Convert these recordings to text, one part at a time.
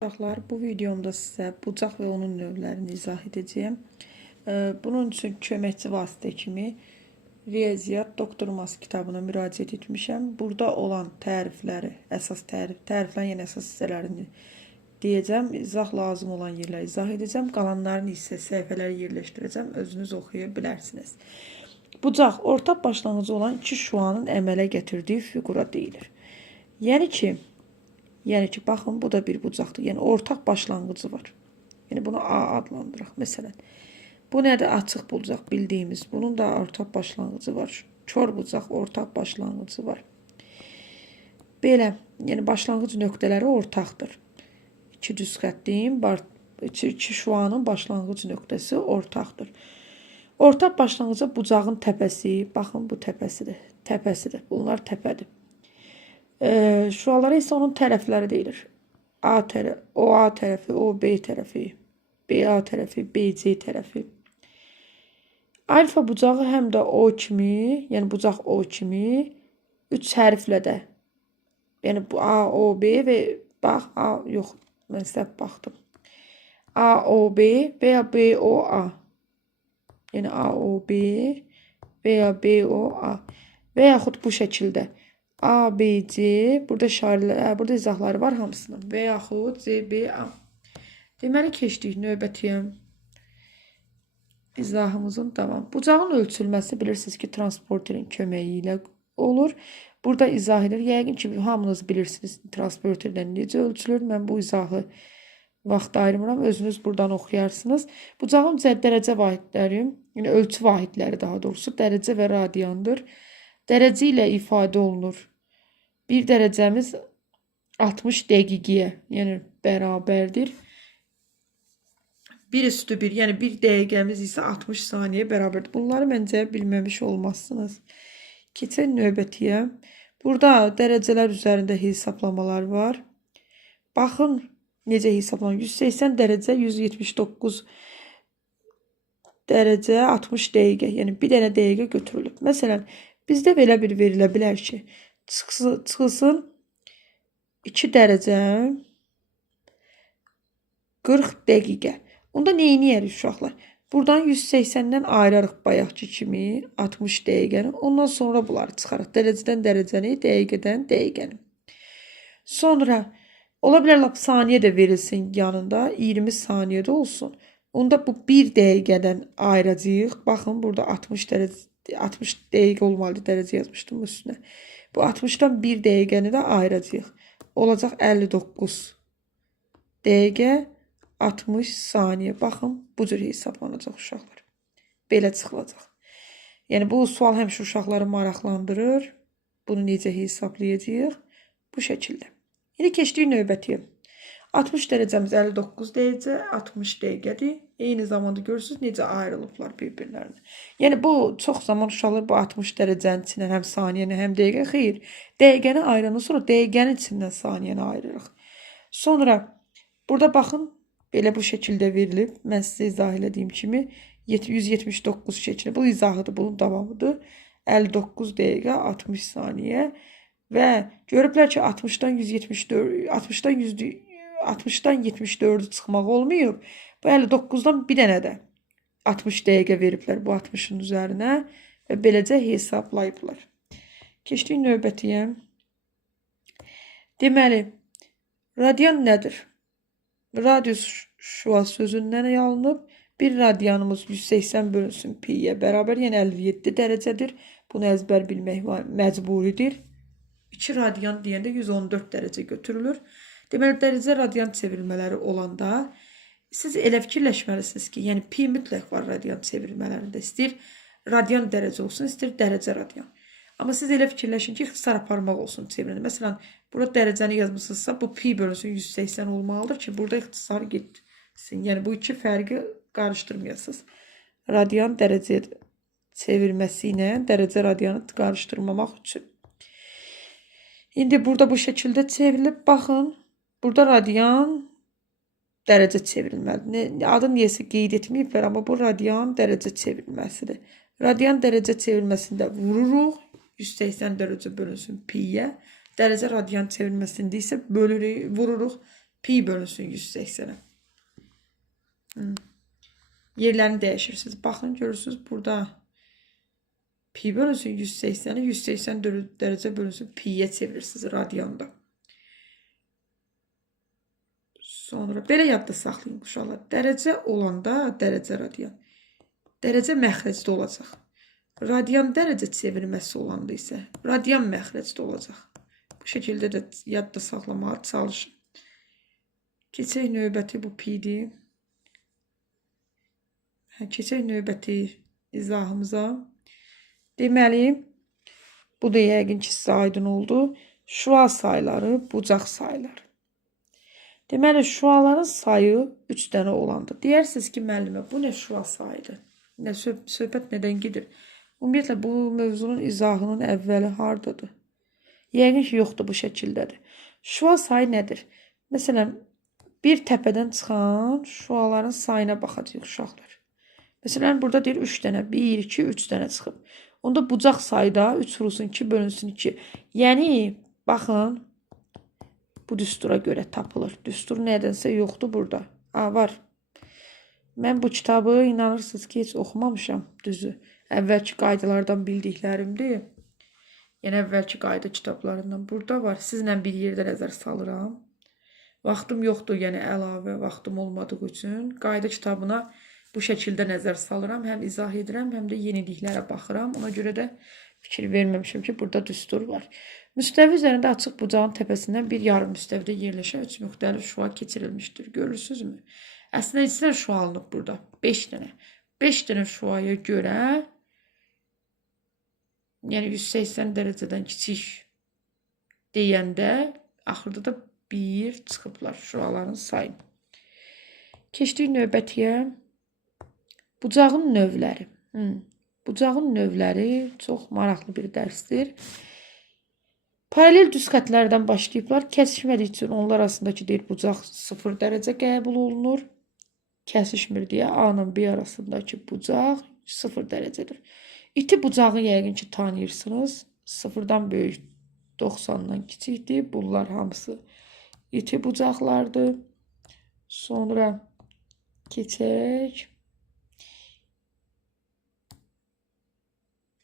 Uşaqlar, bu videomda sizə bucaq və onun növlərini izah edəcəyəm. Bunun üçün köməkçi vasitə kimi Riyaziyyat Doktormas kitabına müraciət etmişəm. Burada olan tərifləri, təriflərin yenə əsas hissələrini deyəcəm. İzah lazım olan yerləri izah edəcəm. Qalanlarını isə səhifələri yerləşdirəcəm. Özünüz oxuya bilərsiniz. Bucaq, orta başlanğıcı olan iki şuanın əmələ gətirdiyi fiqura deyilir. Yəni ki, baxın, bu da bir bucaqdır. Yəni, ortaq başlanğıcı var. Yəni, bunu A adlandıraq. Məsələn, bu nədir? Açıq bucaq bildiyimiz. Bunun da ortaq başlanğıcı var. Kör bucaq, ortaq başlanğıcı var. Belə, yəni, başlanğıc nöqtələri ortaqdır. İki düz xəttin, iki şuanın başlanğıc nöqtəsi ortaqdır. Ortaq başlanğıca bucağın təpəsi, baxın, bu təpəsidir. Bunlar təpədir. Şualara isə onun tərəfləri deyilir. OA tərəfi, OB tərəfi, BA tərəfi, BC tərəfi. Alfa bucağı həm də O kimi, yəni bucaq O kimi 3 hərflə də. Yəni bu A, O, B və bax, A, yox, mən səhv baxdım. A, O, B və ya B, O, A. Yəni A, O, B və ya B, O, A. Və yaxud bu şəkildə. A, B, C, burada izahları var hamısının. Və yaxud C, B, A. Deməli, keçdik növbətiyə. İzahımızın davam. Bucağın ölçülməsi bilirsiniz ki, transporterin köməyi ilə olur. Burada izah edir. Yəqin ki, hamınız bilirsiniz transporterlə necə ölçülür. Mən bu izahı vaxt ayırmıram. Özünüz buradan oxuyarsınız. Bucağın dərəcə vahidləri, yəni ölçü vahidləri daha doğrusu dərəcə və radiyandır. Dərəcə ilə ifadə olunur. Bir dərəcəmiz 60 dəqiqəyə, yəni bərabərdir. 1/1, yəni bir dəqiqəmiz isə 60 saniyəyə bərabərdir. Bunları məncə bilməmiş olmazsınız. Keçək növbətiyə. Burada dərəcələr üzərində hesablamalar var. Baxın, necə hesablanır. 180 dərəcə, 179 dərəcə, 60 dəqiqə. Yəni bir dənə dəqiqə götürülüb. Məsələn, bizdə belə bir verilə bilər ki, çıxılsın 2 dərəcə 40 dəqiqə. Onda neyniyərik uşaqlar? Buradan 180-dən ayırarıq bayaqki kimi 60 dəqiqəni. Ondan sonra bunları çıxarıq. Dərəcədən dərəcəni, dəqiqədən dəqiqəni. Sonra ola bilər lap saniyə də verilsin yanında. 20 saniyədə olsun. Onda bu 1 dəqiqədən ayıracağıq. Baxın, burada 60 dəqiqə olmalıdır. Dərəcə yazmışdım üstünə. Bu 60-dan 1 dəqiqəni də ayıracağıq. Olacaq 59 dəqiqə 60 saniyə. Baxın, bu cür hesablanacaq uşaqlar. Belə çıxılacaq. Yəni, bu sual həmişə uşaqları maraqlandırır. Bunu necə hesablayacağıq? Bu şəkildə. İndi keçdik növbətiyə. 60 dərəcəmiz 59 dərəcə, 60 dəqiqədir. Eyni zamanda görürsünüz necə ayrılıblar bir-birlərinə. Yəni, bu çox zaman uşaqlar bu 60 dərəcənin içindən həm saniyəni, həm dəqiqə. Xeyr, dəqiqəni ayırandan sonra dəqiqənin içindən saniyəni ayırırıq. Sonra, burada baxın, belə bu şəkildə verilib. Mən sizə izah elədiyim kimi 179 şəkildə. Bu izahıdır, bunun davamıdır. 59 dəqiqə, 60 saniyə. Və görüblər ki, 60-dan 74-ü çıxmaq olmayıb. Bu 59-dan bir dənə də 60 dəqiqə veriblər bu 60-ın üzərinə və beləcə hesablayıblar. Keçdik növbətiyə. Deməli, radian nədir? Radius şua sözündən alınıb. Bir radianımız 180 bölünsün pi-yə bərabər, yəni 57 dərəcədir. Bunu əzbər bilmək məcburidir. 2 radian deyəndə 114 dərəcə götürülür. Deməli, dərəcə radian çevrilmələri olanda siz elə fikirləşməlisiniz ki, yəni pi mütləq var radian çevrilmələrində. İstəyir radian dərəcə olsun, istəyir dərəcə radian. Amma siz elə fikirləşin ki, ixtisar aparmaq olsun çevrilir. Məsələn, burada dərəcəni yazmışsınızsa, bu pi bölünsün 180 olmalıdır ki, burada ixtisar getsin. Yəni, bu iki fərqi qarışdırmayasınız. Radian dərəcə çevirməsi ilə dərəcə radianı qarışdırmamaq üçün. İndi burada bu şəkildə çevrilib, baxın. Burada radian dərəcə çevrilməlidir. Adı niyəsə qeyd etməyiblər, amma bu radian dərəcə çevrilməsidir. Radian dərəcə çevrilməsində vururuq. 180 dərəcə bölünsün pi-yə. Dərəcə radian çevirməsində isə vururuq Pi bölünsün 180'e. Yerlerini dəyişirsiniz. Baxın, görürsünüz burada. Pi bölünsün 180'i 180 dərəcə bölünsün pi'yə çevirirsiniz radianda. Sonra belə yadda saxlayın uşaqlar. Dərəcə olanda dərəcə radian. Dərəcə məxrəcdə olacaq. Radian dərəcə çevirməsi olanda isə radian məxrəcdə olacaq. Bu şəkildə də yadda saxlamağa çalışın. Keçək növbəti bu pi'dir. Keçək növbəti izahımıza. Deməli, bu da yəqin ki sizə aydın oldu. Şua sayıları, bucaq sayıları. Deməli, şuaların sayı 3 dənə olanda. Deyirsiniz ki, müəllimə, bu nə şua sayıdır? Nə söhbət nədən gedir? Ümumiyyətlə, bu mövzunun izahının əvvəli hardadır? Yəqin ki, yoxdur, bu şəkildədir. Şua sayı nədir? Məsələn, bir təpədən çıxan şuaların sayına baxacaq uşaqlar. Məsələn, burada deyir 3 dənə, 1, 2, 3 dənə çıxıb. Onda bucaq sayda 3 vurulsun 2 bölünsün 2. Yəni, baxın, bu düstura görə tapılır. Düstur nədənsə yoxdur burada. Var. Mən bu kitabı inanırsınız ki, heç oxumamışam, düzü. Əvvəlki qaydalardan bildiklərimdir. Yəni, əvvəlki qayda kitablarından burada var. Sizlə bir yerdə nəzər salıram. Vaxtım yoxdur, yəni əlavə vaxtım olmadığı üçün qayda kitabına bu şəkildə nəzər salıram. Həm izah edirəm, həm də yeniliklərə baxıram. Ona görə də fikir verməmişim ki, burada düstur var. Müstəvi üzərində açıq bucağın təpəsindən bir yarım müstəvidə yerləşən 3 müxtəlif şua keçirilmişdir. Görürsünüzmü? Əslində neçə şua alınıb burada? 5 dənə. 5 dənə şuaya görə, yəni 180 dərəcədən kiçik deyəndə, axırda da 1 çıxıblar şuaların sayı. Keçdik növbətiyə. Bucağın növləri. Bucağın növləri çox maraqlı bir dərsdir. Paralel düz xətlərdən başlayıblar. Kəsişmədiyi üçün onlar arasındakı deyir bucaq 0 dərəcə qəbul olunur. Kəsişmir deyə A-nın B arasındakı bucaq 0 dərəcədir. İti bucağı yəqin ki tanıyırsınız. 0-dan böyük, 90-dan kiçikdir. Bunlar hamısı iti bucaqlardır. Sonra keçək.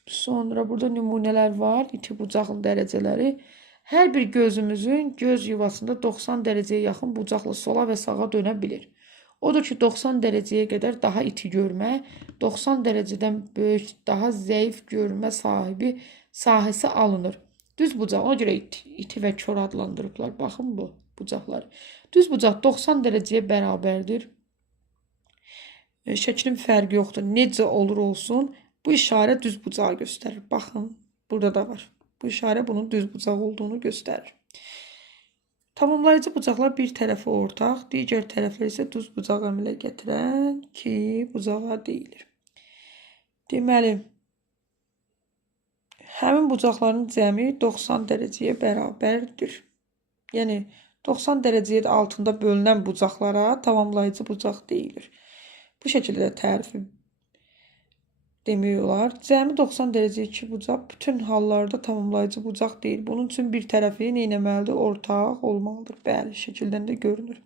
Sonra burada nümunələr var. İti bucağın dərəcələri. Hər bir gözümüzün göz yuvasında 90 dərəcəyə yaxın bucaqla sola və sağa dönə bilir. Odur ki, 90 dərəcəyə qədər daha iti görmə, 90 dərəcədən böyük, daha zəif görmə sahibi sahəsi alınır. Düz bucaq, ona görə iti və kör adlandırıblar. Baxın bu bucaqlar. Düz bucaq 90 dərəcəyə bərabərdir. Şəklin fərqi yoxdur. Necə olur olsun, bu işarə düz bucağı göstərir. Baxın, burada da var. Bu işarə bunun düz bucaq olduğunu göstərir. Tamamlayıcı bucaqlar bir tərəfi ortaq, digər tərəflər isə düz bucaq əmələ gətirən ki, bucağa deyilir. Deməli, həmin bucaqların cəmi 90 dərəcəyə bərabərdir. Yəni, 90 dərəcəyə altında bölünən bucaqlara tamamlayıcı bucaq deyilir. Bu şəkildə tərifi demək olar. Cəmi 90 dərəcəyə 2 bucaq bütün hallarda tamamlayıcı bucaq deyil. Bunun üçün bir tərəfi neynəməlidir? Ortaq olmalıdır. Bəli, şəkildən də görünür.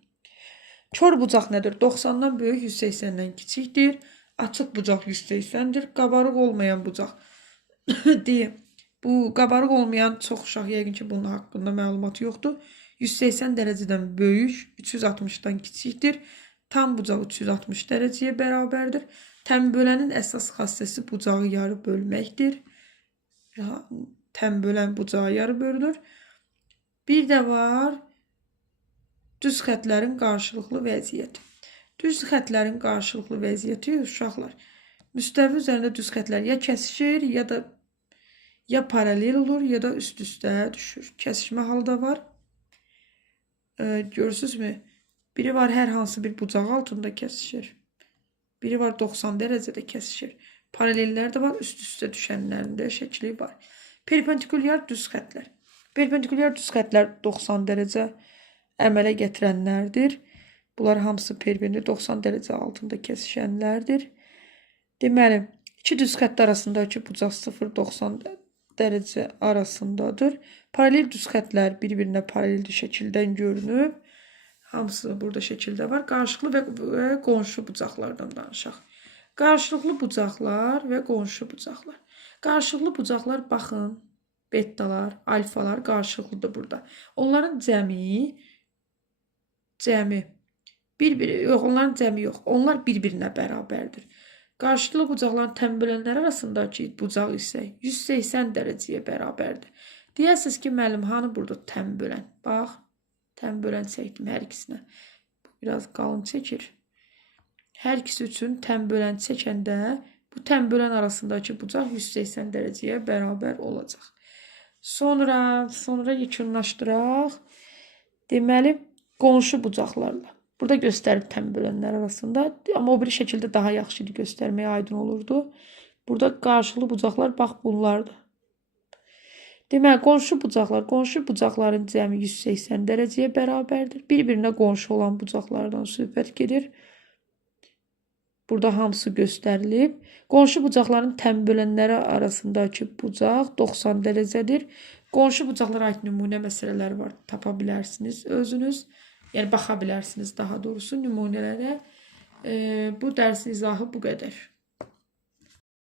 Kör bucaq nədir? 90-dan böyük, 180-dən kiçikdir. Açıq bucaq 180-dir. Qabarıq olmayan bucaq deyim. Bu qabarıq olmayan çox uşaq yəqin ki, bunun haqqında məlumatı yoxdur. 180 dərəcədən böyük, 360-dan kiçikdir. Tam bucaq 360 dərəcəyə bərabərdir. Tənbölənin əsas xassəsi bucağı yarı bölməkdir. Tənbölən bucağı yarı bölünür. Bir də var düz xətlərin qarşılıqlı vəziyyəti. Düz xətlərin qarşılıqlı vəziyyəti uşaqlar. Müstəvi üzərində düz xətlər ya kəsişir, ya paralel olur, ya da üst-üstə düşür. Kəsişmə halı da var. Görürsünüzmü? Biri var hər hansı bir bucaq altında kəsişir. Biri var 90 dərəcədə kəsişir. Paralellər də var, üst-üstə düşənlərində şəkli var. Perpendikulyar düz xətlər. Perpendikulyar düz xətlər 90 dərəcə əmələ gətirənlərdir. Bunlar hamısı perpendikulyar 90 dərəcə altında kəsişənlərdir. Deməli, iki düz xətt arasındakı bucaq 0-90 dərəcə arasındadır. Paralel düz xətlər bir-birinə paralel şəkildən görünüb. Hamısı burada şəkildə var. Qarşılıqlı və qonşu bucaqlardan danışaq. Qarşılıqlı bucaqlar və qonşu bucaqlar. Qarşılıqlı bucaqlar baxın, bettalar, alfalar qarşılıqlıdır burada. Onların cəmi yox, onların cəmi yox. Onlar bir-birinə bərabərdir. Qarşılıqlı bucaqların tənbölənləri arasındakı bucaq isə 180 dərəcəyə bərabərdir. Deyəsiniz ki, müəllim, hanı burada tənbölən? Bax, tənbölən çəkdim hər ikisinə. Biraz qalın çəkir. Hər ikisi üçün tənbölən çəkəndə bu tənbölən arasındakı bucaq 180 dərəcəyə bərabər olacaq. Sonra yekunlaşdıraq. Deməli, qonşu bucaqlarla. Burada göstərib tənbölənlər arasında. Amma o bir şəkildə daha yaxşı göstərməyə aydın olurdu. Burada qarşılı bucaqlar bax bunlardır. Deməli, qonşu bucaqların cəmi 180 dərəcəyə bərabərdir. Bir-birinə qonşu olan bucaqlardan söhbət gedir. Burada hamısı göstərilib. Qonşu bucaqların tənbölənləri arasındakı bucaq 90 dərəcədir. Qonşu bucaqlara aid nümunə məsələləri var. Tapa bilərsiniz özünüz. Yəni, baxa bilərsiniz daha doğrusu nümunələrə. Bu dərsin izahı bu qədər.